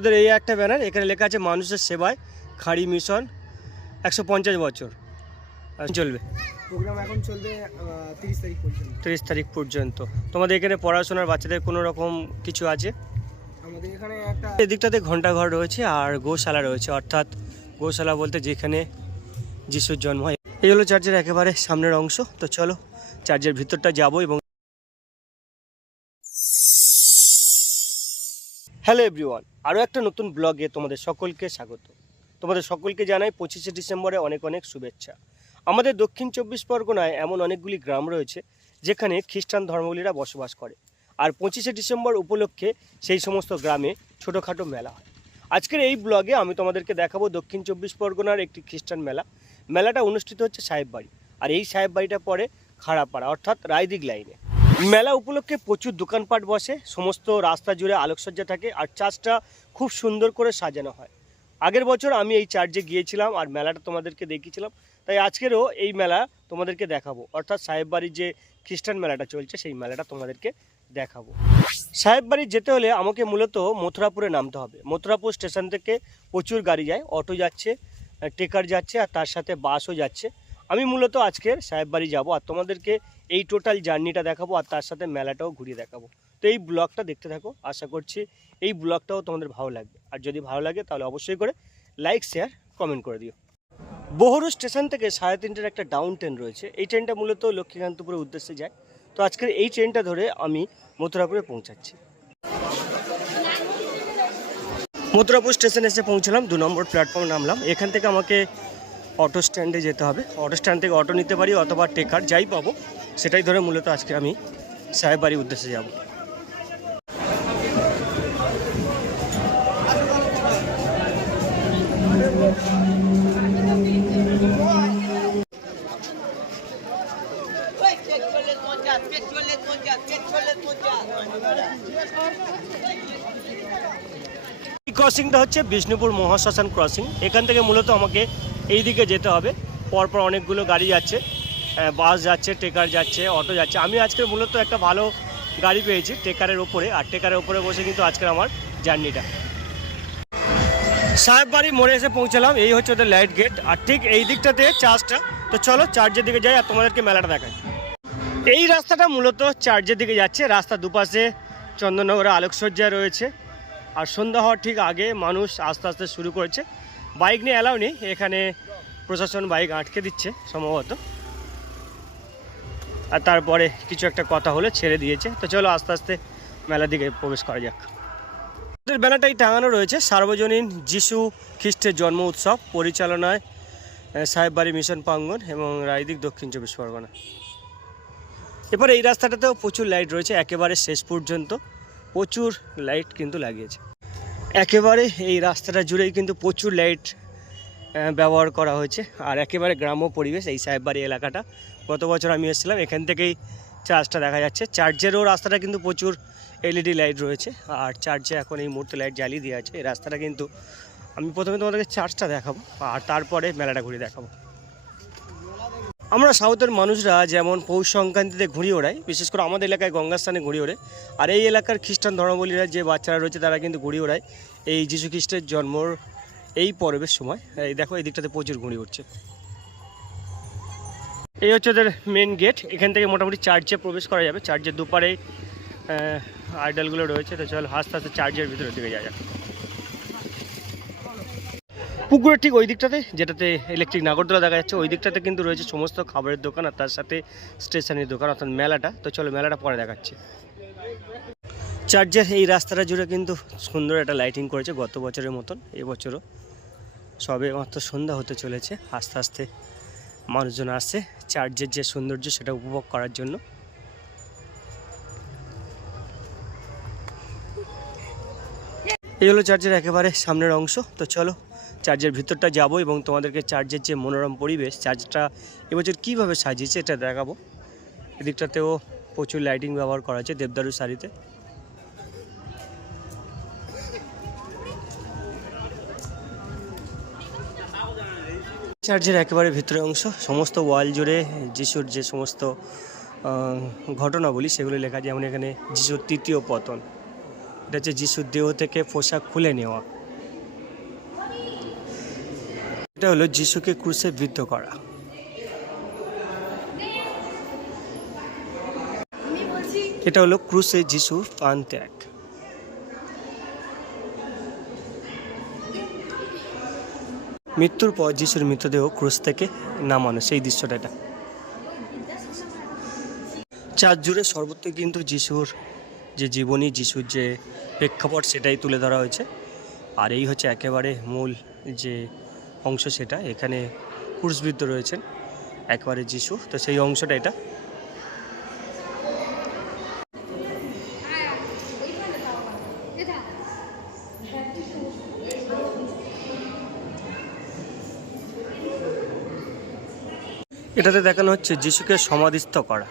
ওদের এই একটা ব্যানার এখানে লেখা আছে মানুষের সেবায় খাঁড়ি মিশন একশো পঞ্চাশ বছর। চলবে। প্রোগ্রাম এখন চলবে তিরিশ তারিখ পর্যন্ত। তিরিশ তারিখ পর্যন্ত। তোমাদের এখানে পড়াশোনার বাচ্চাদের কোনো রকম কিছু আছে? আমাদের এখানে একটা এদিকটাতে ঘন্টাঘর রয়েছে আর গোশালা রয়েছে। অর্থাৎ গোশালা বলতে যেখানে যিশুর জন্ম হয়। এই হলো চার্চের একেবারে সামনের অংশ। তো চলো চার্জের ভিতরটা যাব এবং হ্যালো এভরিওয়ান, আরও একটা নতুন ব্লগে তোমাদের সকলকে স্বাগত। তোমাদের সকলকে জানাই পঁচিশে ডিসেম্বরে অনেক অনেক শুভেচ্ছা। আমাদের দক্ষিণ চব্বিশ পরগনায় এমন অনেকগুলি গ্রাম রয়েছে যেখানে খ্রিস্টান ধর্মগুলিরা বসবাস করে। আর পঁচিশে ডিসেম্বর উপলক্ষে সেই সমস্ত গ্রামে ছোটোখাটো মেলা হয়। আজকের এই ব্লগে আমি তোমাদেরকে দেখাবো দক্ষিণ চব্বিশ পরগনার একটি খ্রিস্টান মেলা। মেলাটা অনুষ্ঠিত হচ্ছে সাহেব বাড়ি আর এই সাহেব বাড়িটা পরে খাড়াপাড়া, অর্থাৎ রায়দিক লাইনে। মেলা উপলক্ষে প্রচুর দোকানপাট বসে, সমস্ত রাস্তা জুড়ে আলোকসজ্জা থাকে আর চার্চটা খুব সুন্দর করে সাজানো হয়। আগের বছর আমি এই চার্চে গিয়েছিলাম আর মেলাটা তোমাদেরকে দেখিয়েছিলাম, তাই আজকেরও এই মেলা তোমাদেরকে দেখাবো। অর্থাৎ সাহেব বাড়ির যে খ্রিস্টান মেলাটা চলছে, সেই মেলাটা তোমাদেরকে দেখাবো। সাহেব বাড়ি যেতে হলে আমাকে মূলত মথুরাপুরে নামতে হবে। মথুরাপুর স্টেশন থেকে প্রচুর গাড়ি যায়, অটো যাচ্ছে, টেকার যাচ্ছে আর তার সাথে বাসও যাচ্ছে। আমি মূলত আজকের সাহেব বাড়ি যাব আর তোমাদেরকে এই টোটাল জার্নিটা দেখাবো আর তার সাথে মেলাটাও ঘুরিয়ে দেখাবো। তো এই ব্লগটা দেখতে থাকো, আশা করছি এই ব্লগটাও তোমাদের ভালো লাগবে। আর যদি ভালো লাগে তাহলে অবশ্যই করে লাইক, শেয়ার, কমেন্ট করে দিও। বহরু স্টেশন থেকে সাড়ে তিনটের একটা ডাউন ট্রেন রয়েছে। এই ট্রেনটা মূলত লক্ষ্মীকান্তপুরের উদ্দেশ্যে যায়। তো আজকের এই ট্রেনটা ধরে আমি মথুরাপুরে পৌঁছাচ্ছি। মথুরাপুর স্টেশনে এসে পৌঁছলাম, দু নম্বর প্ল্যাটফর্মে নামলাম। এখান থেকে আমাকে অটো স্ট্যান্ডে যেতে হবে। অটো স্ট্যান্ড থেকে অটো নিতে পারি অথবা টেকার, যাই পাবো। সেটাই ধরে মূলত আজকে আমি সাহেব বাড়ির উদ্দেশ্যে যাব। ক্রসিংটা হচ্ছে বিষ্ণুপুর মহাশ্মশান ক্রসিং এখান থেকে মূলত আমাকে এই দিকে যেতে হবে। পরপর অনেকগুলো গাড়ি যাচ্ছে। বাস যাচ্ছে, টেকার যাচ্ছে, অটো যাচ্ছে। আমি আজকে মূলত একটা ভালো গাড়ি পেয়েছি টেকারের ওপরে আর টেকারের ওপরে বসে কিন্তু আজকের আমার জার্নিটা। সাহেব বাড়ি মোড়ে এসে পৌঁছালাম, এই হচ্ছে ওদের লাইট গেট, আর ঠিক এই দিকটাতে চার্জটা তো চলো চার্চের দিকে যাই, আর তোমাদেরকে মেলাটা দেখাই। এই রাস্তাটা মূলত চার্চের দিকে যাচ্ছে রাস্তা দুপাশে চন্দননগরে আলোকসজ্জা রয়েছে। আর সন্ধ্যা হওয়ার ঠিক আগে মানুষ আস্তে আস্তে শুরু করেছে। বাইক নিয়ে অ্যালাউ নেই, এখানে প্রশাসন বাইক আটকে দিচ্ছে, সম্ভবত। আর তারপরে কিছু একটা কথা হলে ছেড়ে দিয়েছে। তো চলো আস্তে আস্তে মেলার দিকে প্রবেশ করা যাক। আমাদের ব্যানারটাই টাঙানো রয়েছে। সার্বজনীন যিশু খ্রিস্টের জন্ম উৎসব পরিচালনায় সাহেববাড়ি মিশন প্রাঙ্গন এবং রায়দিক দক্ষিণ চব্বিশ পরগনা। এবার এই রাস্তাটাতেও প্রচুর লাইট রয়েছে। একেবারে শেষ পর্যন্ত প্রচুর লাইট কিন্তু লাগিয়েছে। একেবারে এই রাস্তাটা জুড়েই কিন্তু প্রচুর লাইট ব্যবহার করা হয়েছে। আর একেবারে গ্রাম্য পরিবেশ এই সাহেববাড়ি এলাকাটা। গত বছর আমি এসেছিলাম, এখান থেকেই চার্চটা দেখা যাচ্ছে। চার্চেরও রাস্তাটা কিন্তু প্রচুর এলইডি লাইট রয়েছে। আর চার্চে এখন এই মুহূর্তে লাইট জ্বালিয়ে দেওয়া আছে। এই রাস্তাটা কিন্তু আমি প্রথমে তোমাদেরকে চার্চটা দেখাবো, আর তারপরে মেলাটা ঘুরে দেখাবো। আমরা সাউথের মানুষরা যেমন পৌষ সংক্রান্তিতে ঘুড়ি ওড়াই, বিশেষ করে আমাদের এলাকায় গঙ্গাস্থানে ঘুড়ি ওড়ে। আর এই এলাকার খ্রিস্টান ধর্মাবলীরা যে বাচ্চারা রয়েছে তারা কিন্তু ঘুড়ি ওড়ায়। এই যীশু খ্রিস্টের জন্মর এই পর্বের সময়, এই দেখো, এই দিকটাতে প্রচুর ঘুড়ি উঠছে এই হচ্ছে ওদের মেন গেট এখান থেকে মোটামুটি চার্চে প্রবেশ করা যাবে। চার্চের দুপারে আইডলগুলো রয়েছে, তো চল আস্তে আস্তে চার্চের ভিতরের দিকে যাওয়া যাক। পুকুরের ঠিক ওই দিকটাতে, যেটাতে ইলেকট্রিক নাগরদোলা দেখা যাচ্ছে, ওই দিকটাতে কিন্তু রয়েছে সমস্ত খাবারের দোকান আর তার সাথে স্টেশনারি দোকান, অর্থাৎ মেলাটা। তো চলো মেলাটা পরে দেখাচ্ছে। চার্চের এই রাস্তাটা জুড়ে কিন্তু সুন্দর একটা লাইটিং করেছে গত বছরের মতন, এবছরও। সবে মাত্র সন্ধ্যা হতে চলেছে। আস্তে আস্তে মানুষজন আসছে। চার্চের যে সৌন্দর্য, সেটা উপভোগ করার জন্য। এই হলো চার্চের একেবারে সামনের অংশ। তো চলো, চার্জের ভিতরটা যাব এবং তোমাদেরকে চার্জের যে মনোরম পরিবেশ, চার্জটা এবছর কীভাবে সাজিয়েছে, এটা দেখাবো। এদিকটাতেও প্রচুর লাইটিং ব্যবহার করা হয়েছে দেবদারু শাড়িতে চার্চের একেবারে ভিতরের অংশ। সমস্ত ওয়াল জুড়ে যিশুর যে সমস্ত ঘটনাবলী সেগুলো লেখা যেমন এখানে যিশুর তৃতীয় পতন। এটা হচ্ছে যিশুর দেহ থেকে পোশাক খুলে নেওয়া। এটা হলো যিশুকে ক্রুশে বিদ্ধ করা। এটা হলো ক্রুশে যিশু প্রাণ ত্যাগ মৃত্যুর পর যিশুর মৃতদেহ ক্রুশ থেকে নামানো, সেই দৃশ্যটা এটা। চার জুড়ে সর্বত্র কিন্তু যিশুর যে জীবনী, যিশুর যে প্রেক্ষাপট, সেটাই তুলে ধরা হয়েছে। আর এই হচ্ছে একেবারে মূল যে অংশ সেটা। এখানে ক্রুশবিদ্ধ রয়েছেন, একেবারে যিশু। তো সেই অংশটা এটা। এটাতে দেখানো হচ্ছে যিশুকে সমাধিস্থ করা।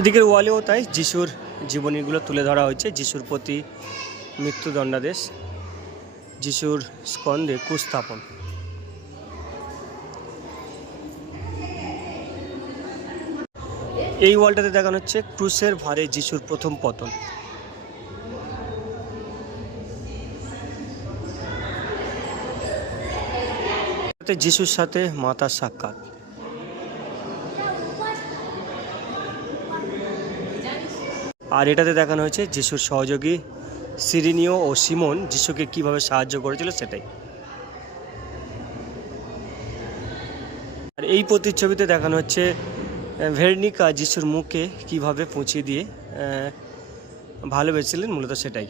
এদিকের ওয়ালেও তাই যিশুর জীবনীগুলো তুলে ধরা হয়েছে। যিশুর প্রতি মৃত্যুদণ্ডাদেশ, যিশুর স্কন্ধে কুস্থাপন। এই ওয়ালটাতে দেখানো হচ্ছে ক্রুশের ভারে যিশুর প্রথম পতন। যিশুর সাথে মাতার সাক্ষাৎ। আর এটাতে দেখানো হয়েছে যিশুর সহযোগী সিরিনীয় ও সিমন, যিশুকে কীভাবে সাহায্য করেছিল সেটাই। আর এই প্রতিচ্ছবিতে দেখানো হচ্ছে ভেরনিকা যিশুর মুখে কীভাবে পৌঁছে দিয়ে ভালোবেসেছিলেন মূলত সেটাই।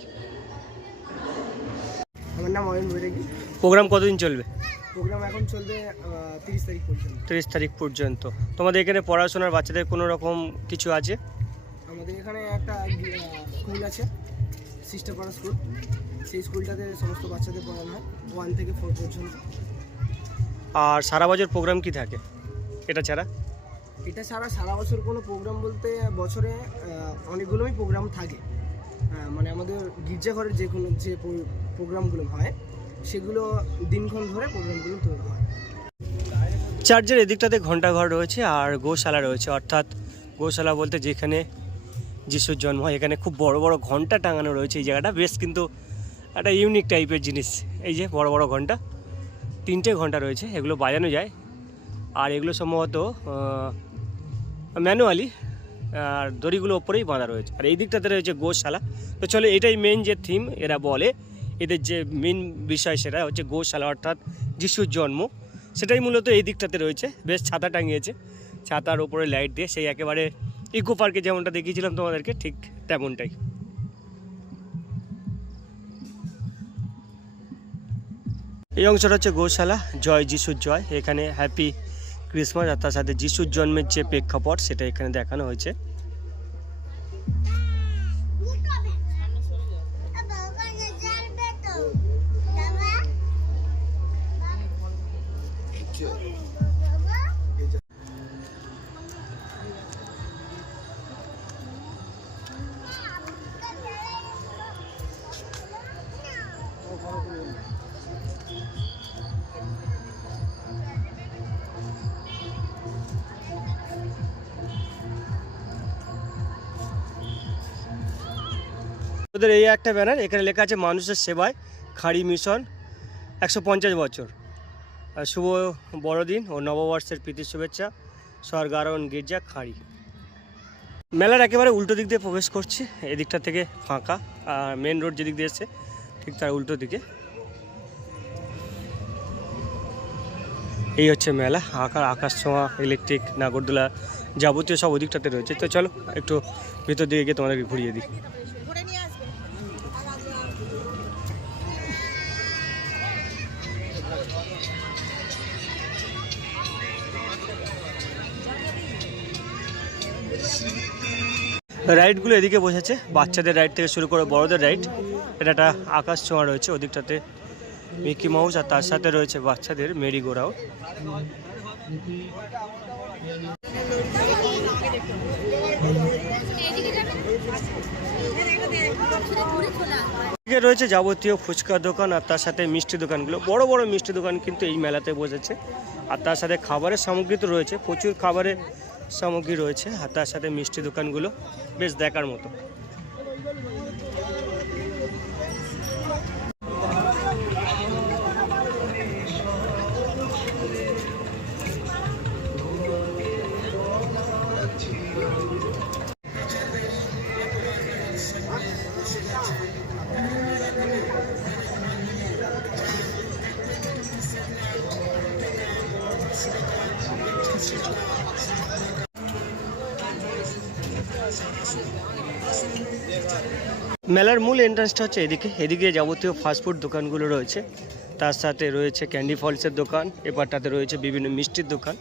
আমার নাম অয়ন বৈরাগী। প্রোগ্রাম কতদিন চলবে? প্রোগ্রাম এখন চলবে তিরিশ তারিখ পর্যন্ত। তিরিশ তারিখ পর্যন্ত। তোমাদের এখানে পড়াশোনার বাচ্চাদের কোনো রকম কিছু আছে? আমাদের এখানে একটা স্কুল আছে সিস্টারপাড়া স্কুল সেই স্কুলটাতে সমস্ত বাচ্চাদের পড়ানো হয় ওয়ান থেকে ফোর পর্যন্ত। আর সারা বছর প্রোগ্রাম কি থাকে? এটা ছাড়া? এটা ছাড়া সারা বছর কোনো প্রোগ্রাম বলতে বছরে অনেকগুলোই প্রোগ্রাম থাকে। মানে আমাদের গির্জাঘরের যে কোনো যে প্রো- প্রোগ্রামগুলো হয়, সেগুলো দিনক্ষণ ধরে প্রোগ্রামগুলো তৈরি হয়। চার্চের এদিকটাতে ঘন্টাঘর রয়েছে আর গোশালা রয়েছে। অর্থাৎ গোশালা বলতে যেখানে যিশুর জন্ম হয়, এখানে খুব বড় বড় ঘণ্টা টাঙানো রয়েছে। এই জায়গাটা বেশ কিন্তু একটা ইউনিক টাইপের জিনিস। এই যে বড় বড় ঘণ্টা তিনটে ঘণ্টা রয়েছে। এগুলো বাজানো যায়। আর এগুলো সম্ভবত ম্যানুয়ালি, আর দড়িগুলো ওপরেই বাঁধা রয়েছে। আর এই দিকটাতে রয়েছে গোশালা। তো চলো, এটাই মেন যে থিম এরা বলে, এদের যে মেন বিষয় সেটা হচ্ছে গোশালা, অর্থাৎ যিশুর জন্ম। সেটাই মূলত এই দিকটাতে রয়েছে। বেশ ছাতা টাঙিয়েছে। ছাতার ওপরে লাইট দিয়ে সেই একেবারে ইকো পার্কে যেমনটা দেখিয়েছিলাম তোমাদেরকে, ঠিক তেমনটাই। এই অংশটা হচ্ছে গোশালা। জয় যিশুর জয়। এখানে হ্যাপি ক্রিসমাস আর তার সাথে যিশুর জন্মের যে প্রেক্ষাপট সেটা এখানে দেখানো হয়েছে। ওদের এই একটা ব্যানার, এখানে লেখা আছে মানুষের সেবায় খাঁড়ি মিশন, একশো পঞ্চাশ বছর। শুভ বড়দিন ও নববর্ষের প্রীতি শুভেচ্ছা স্বর্গারণ গির্জা, খাঁড়ি। মেলার একেবারে উল্টো দিক দিয়ে প্রবেশ করছি, এদিকটা থেকে ফাঁকা, আর মেন রোড যেদিক দিয়ে এসছে, ঠিক তার উল্টো দিকে। এই হচ্ছে মেলা, আকার, আকাশ ছোঁয়া, ইলেকট্রিক, নাগরদোলা যাবতীয় সব ওদিকটাতে রয়েছে। তো চলো, একটু ভিতর দিকে গিয়ে তোমাদেরকে ঘুরিয়ে দিই। রাইডগুলো এদিকে বসেছে। বাচ্চাদের রাইড থেকে শুরু করে বড়দের রাইড। এটা একটা আকাশ ছোঁয়া রয়েছে, ওদিকটাতে মিকি মাউস আর তার সাথে রয়েছে বাচ্চাদের মেরি এদিকে রয়েছে যাবতীয় ফুচকা দোকান আর তার সাথে মিষ্টি দোকানগুলো। বড় বড় মিষ্টি দোকান কিন্তু এই মেলাতে বসেছে। আর তার সাথে খাবারের সামগ্রী তো রয়েছে। প্রচুর খাবারের সামগ্রী রয়েছে আর তার সাথে মিষ্টি দোকানগুলো বেশ দেখার মতো। মেলার মূল এন্ট্রান্সটা হচ্ছে এদিকে। এদিকে যাবতীয় ফাস্টফুড দোকানগুলো রয়েছে। তার সাথে রয়েছে ক্যান্ডি ফলসের দোকান এবারটাতে রয়েছে বিভিন্ন মিষ্টির দোকান।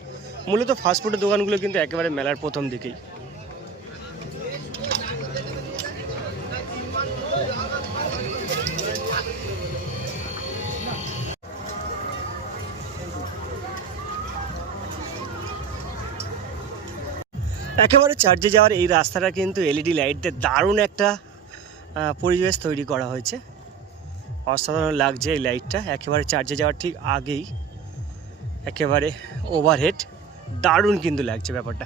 মূলত ফাস্টফুডের দোকানগুলো কিন্তু একেবারে মেলার প্রথম দিকেই। একেবারে চার্জে যাওয়ার এই রাস্তাটা কিন্তু এলইডি লাইট দিয়ে দারুণ একটা পরিবেশ তৈরি করা হয়েছে। অসাধারণ লাগছে এই লাইটটা, একেবারে চার্জে যাওয়ার ঠিক আগেই, একেবারে ওভারহেড দারুণ কিন্তু লাগছে ব্যাপারটা।